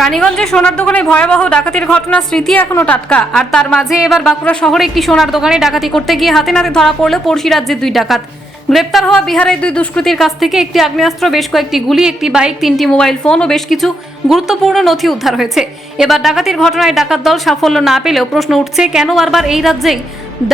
রানীগঞ্জে সোনার দোকানে ভয়াবহ ডাকাতির ঘটনা, স্মৃতি এখনও টাটকা। আর তার মাঝে এবার বাঁকুড়া শহরে একটি সোনার দোকানে ডাকাতি করতে গিয়ে হাতে নাতে ধরা পড়ল পড়শি রাজ্যের দুই ডাকাত। গ্রেপ্তার হওয়া বিহারের দুই দুষ্কৃতীর কাছ থেকে একটি আগ্নেয়াস্ত্র, বেশ কয়েকটি গুলি, একটি বাইক, তিনটি মোবাইল ফোন ও বেশ কিছু গুরুত্বপূর্ণ নথি উদ্ধার হয়েছে। এবার ডাকাতির ঘটনায় ডাকাত দল সাফল্য না পেলেও প্রশ্ন উঠছে, কেন বারবার এই রাজ্যেই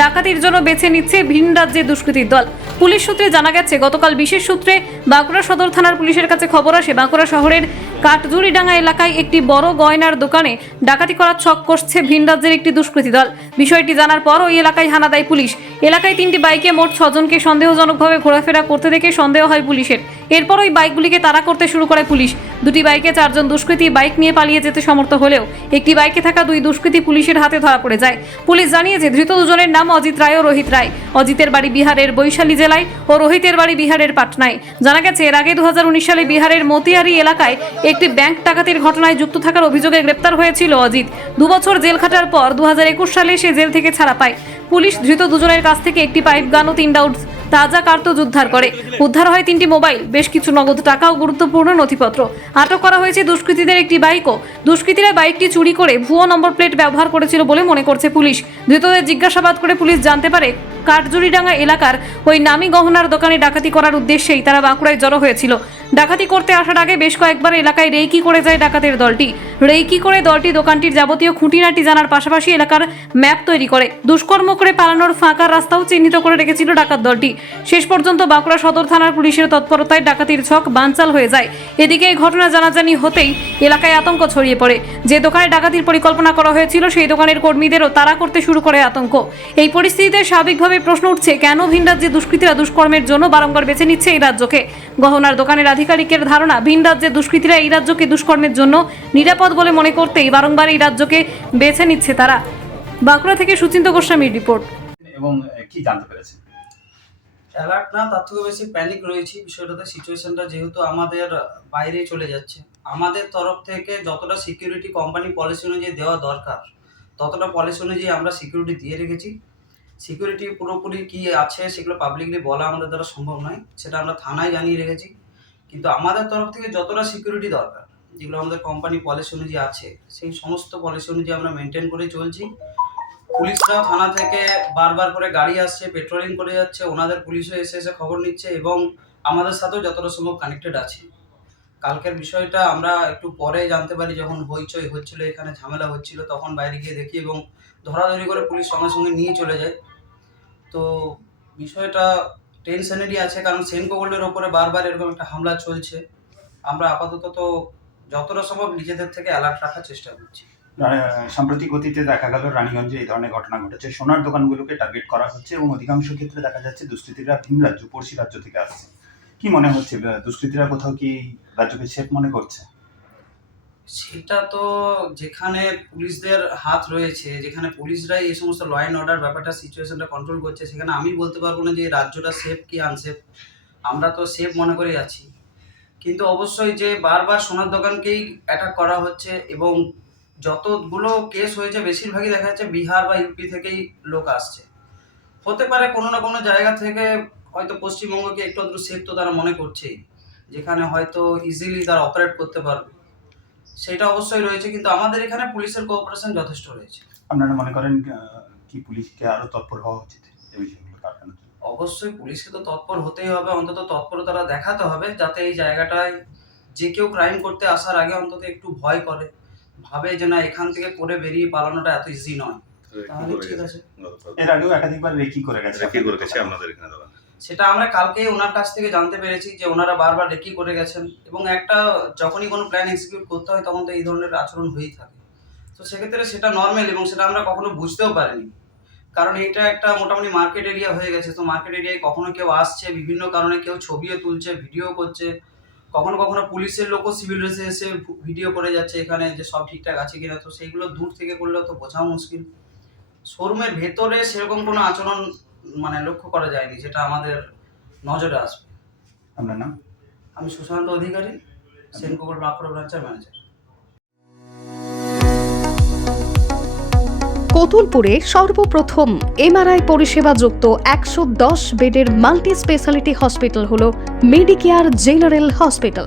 ডাকাতির জন্য বেছে নিচ্ছে ভিন রাজ্যের দুষ্কৃতীর দল? পুলিশ সূত্রে জানা গেছে, গতকাল বিশেষ সূত্রে বাঁকুড়া সদর থানার পুলিশের কাছে খবর আসে, বাঁকুড়া শহরের কাঠজুরিডাঙ্গা এলাকায় একটি বড় গয়নার দোকানে ডাকাতি করার ছক কষছে ভিন রাজ্যের একটি দুষ্কৃতী দল। বিষয়টি জানার পর ওই এলাকায় হানা দেয় পুলিশ। এলাকায় তিনটি বাইকে মোট ছজনকে সন্দেহজনকভাবে ঘোরাফেরা করতে দেখে সন্দেহ হয় পুলিশের। এরপর ওই বাইকগুলিকে তাড়া করতে শুরু করে পুলিশ। দুটি বাইকে চারজন দুষ্কৃতী বাইক নিয়ে পালিয়ে যেতে সমর্থ হলেও একটি বাইকে থাকা দুই দুষ্কৃতী পুলিশের হাতে ধরা পড়ে যায়। পুলিশ জানিয়েছে, ধৃত দুজনের নাম অজিত রায় ও রোহিত রায়। অজিতের বাড়ি বিহারের বৈশালী জেলায় ও রোহিতের বাড়ি বিহারের পাটনায়। জানা গেছে, এর আগে দু হাজার উনিশ সালে বিহারের মতিয়ারি এলাকায় একটি ব্যাংক ডাকাতির ঘটনায় যুক্ত থাকার অভিযোগে গ্রেপ্তার হয়েছিল অজিত। দুবছর জেল খাটার পর দু হাজার একুশ সালে সে জেল থেকে ছাড়া পায়। পুলিশ ধৃত দুজনের কাছ থেকে একটি পাইপ গান ও তিন ডাউট তাজা কার্তুজ উদ্ধার করে। উদ্ধার হয় তিনটি মোবাইল, বেশ কিছু নগদ টাকা ও গুরুত্বপূর্ণ নথিপত্র। আটক করা হয়েছে দুষ্কৃতীদের একটি বাইকও। দুষ্কৃতীরা বাইকটি চুরি করে ভুয়ো নম্বর প্লেট ব্যবহার করেছিল বলে মনে করছে পুলিশ। ধৃতদের জিজ্ঞাসাবাদ করে পুলিশ জানতে পারে কাঠজুরিডাঙ্গা এলাকার ওই নামি গহনার দোকানে ডাকাতি করার উদ্দেশ্যেই তারা বাঁকুড়ায় জড়ো হয়েছিল। ডাকাতি করতে আসার আগে বেশ কয়েকবার এলাকায় রেইকি করে যায় ডাকাতের দলটি। রেইকি করে দলটি দোকানটির যাবতীয় খুঁটিনাটি জানার পাশাপাশি এলাকার ম্যাপ তৈরি করে। দুষ্কর্ম করে পালানোর ফাঁকা রাস্তাও চিহ্নিত করে রেখেছিল ডাকাত দলটি। শেষ পর্যন্ত বাঁকুড়া সদর থানার পুলিশের তৎপরতায় ডাকাতির ছক বানচাল হয়ে যায়। এদিকে এই ঘটনা জানাজানি হতেই এলাকায় আতঙ্ক ছড়িয়ে পড়ে। যে দোকানে ডাকাতির পরিকল্পনা করা হয়েছিল, সেই দোকানের কর্মীদেরও তাড়া করতে শুরু করে আতঙ্ক। এই পরিস্থিতিতে স্বাভাবিকভাবে প্রশ্ন উঠছে, কেন ভিন রাজ্যে দুষ্কৃতীরা দুষ্কর্মের জন্য বারংবার বেছে নিচ্ছে এই রাজ্যকে? গহনার দোকানের আধিকারিকের ধারণা ভিন রাজ্যে দুষ্কৃতীরা এই রাজ্যকে দুষ্কর্মের জন্য নিরাপদ বলে মনে করতেই বারংবার এই রাজ্যকে বেছে নিচ্ছে তারা। বাঁকুড়া থেকে সুচিন্ত গোস্বামীর রিপোর্ট। এবং কি জানতে পেরেছেন? অ্যালার্ট না তার থেকে বেশি প্যানিক রয়েছি। বিষয়টাতে সিচুয়েশনটা যেহেতু আমাদের বাইরে চলে যাচ্ছে। আমাদের তরফ থেকে যতটা সিকিউরিটি কোম্পানি পলিসি অনুযায়ী দেওয়া দরকার ততটা পলিসি অনুযায়ী আমরা সিকিউরিটি দিয়ে রেখেছি। সিকিউরিটি পুরোপুরি কি আছে সেগুলো পাবলিকলি বলা আমাদের দ্বারা সম্ভব নয় সেটা আমরা থানায় জানিয়ে রেখেছি। কিন্তু আমাদের তরফ থেকে যতটা সিকিউরিটি দরকার, যেগুলো আমাদের কোম্পানি পলিসি অনুযায়ী আছে, সেই সমস্ত পলিসি অনুযায়ী আমরা মেনটেন করে চলছি। পুলিশরাও থানা থেকে বারবার করে গাড়ি আসছে পেট্রোলিং করে যাচ্ছে, ওনাদের পুলিশও এসে এসে খবর নিচ্ছে এবং আমাদের সাথেও যতটা সম্ভব কানেক্টেড আছে। কালকের বিষয়টা আমরা একটু পরে জানতে পারি, যখন হইচই হচ্ছিল, এখানে ঝামেলা হচ্ছিল, তখন বাইরে গিয়ে দেখি এবং ধরাধরি করে পুলিশ সঙ্গে সঙ্গে নিয়ে চলে যায়। তো বিষয়টা টেনশনেরই আছে, কারণ সেনকো গোল্ডের ওপরে বারবার এরকম একটা হামলা চলছে। আমরা আপাতত তো যতটা সম্ভব নিজেদের থেকে অ্যালার্ট রাখার চেষ্টা করছি। সাম্প্রতিক অতীতে দেখা গেল রানীগঞ্জে এই ধরনের ঘটনা ঘটেছে। সোনার দোকানগুলোকে টার্গেট করা হচ্ছে এবং অধিকাংশ ক্ষেত্রে দেখা যাচ্ছে দুষ্কৃতীরা ভিন রাজ্য, পড়শি রাজ্য থেকে আসছে। কি মনে হচ্ছে দুষ্কৃতীরা কোথাও কি রাজ্যকে সেফ মনে করছে? সেটা তো যেখানে পুলিশদের হাত রয়েছে, যেখানে পুলিশরাই এই সমস্ত ল অ্যান্ড অর্ডার ব্যাপারটা সিচুয়েশনটা কন্ট্রোল করছে, সেখানে আমি বলতে পারব না যে রাজ্যটা সেফ কি আনসেফ আমরা তো সেফ মনে করে যাচ্ছি কিন্তু অবশ্যই যে বারবার সোনার দোকানকেই অ্যাটাক করা হচ্ছে এবং যতগুলো কেস হয়েছে, বেশিরভাগই দেখা যাচ্ছে বিহার বা ইউপি থেকেই লোক আসছে। হতে পারে কোনো না কোনো জায়গা থেকে হয়তো পশ্চিমবঙ্গকে একটু সেফ তো তারা মনে করছেই, যেখানে হয়তো ইজিলি তারা অপারেট করতে পারবে। সেটা অবশ্যই রয়েছে কিন্তু আমাদের এখানে পুলিশের কোঅপারেশন যথেষ্ট রয়েছে। আপনারা মনে করেন কি পুলিশকে আরও তৎপর হওয়া উচিত এই বিষয়গুলো অবশ্যই পুলিশকে তো তৎপর হতেই হবে অন্তত তৎপরতারা দেখাতে হবে যাতে এই জায়গাটায় যে কেউ ক্রাইম করতে আসার আগে অন্তত একটু ভয় করে ভাবে যে না এখান থেকে করে বেরিয়ে পালানোটা এত ইজি নয়। তাহলে ঠিক আছে। এর আগেও একাধিকবার রেকি করে গেছে। রেকি করে গেছে আপনাদের এখানে দাদা সেটা আমরা কালকে ওনার কাছ থেকে জানতে পেরেছি যে ওনারা বারবার রেকি করে গেছেন এবং একটা যখনই কোনো প্ল্যান এক্সিকিউট করতে হয় তখন তো এই ধরনের আচরণ হয়েই থাকে। তো সেক্ষেত্রে সেটা নর্মাল এবং সেটা আমরা কখনো বুঝতেও পারিনি। কারণ এটা একটা মোটামুটি মার্কেট এরিয়া হয়ে গেছে। তো মার্কেট এরিয়ায় কখনো কেউ আসছে, বিভিন্ন কারণে কেউ ছবিও তুলছে ভিডিও করছে। কখনো কখনো পুলিশের লোকও সিভিল ড্রেসে এসে ভিডিও করে যাচ্ছে এখানে যে সব ঠিকঠাক আছে কিনা। তো সেইগুলো দূর থেকে করলেও তো বোঝাও মুশকিল। শোরুমের ভেতরে সেরকম কোনো আচরণ মানে লক্ষ্য করা যায়নি যেটা আমাদের নজরে আসবে। আপনার নাম? আমি সুশান্ত অধিকারী সেনকোবল বাঁকুড়া ব্রাঞ্চের ম্যানেজার কতুলপুরে সর্বপ্রথম এমআরআই পরিষেবা যুক্ত একশো দশ বেডের মাল্টি স্পেশালিটি হসপিটাল হল মেডিকেয়ার জেনারেল হসপিটাল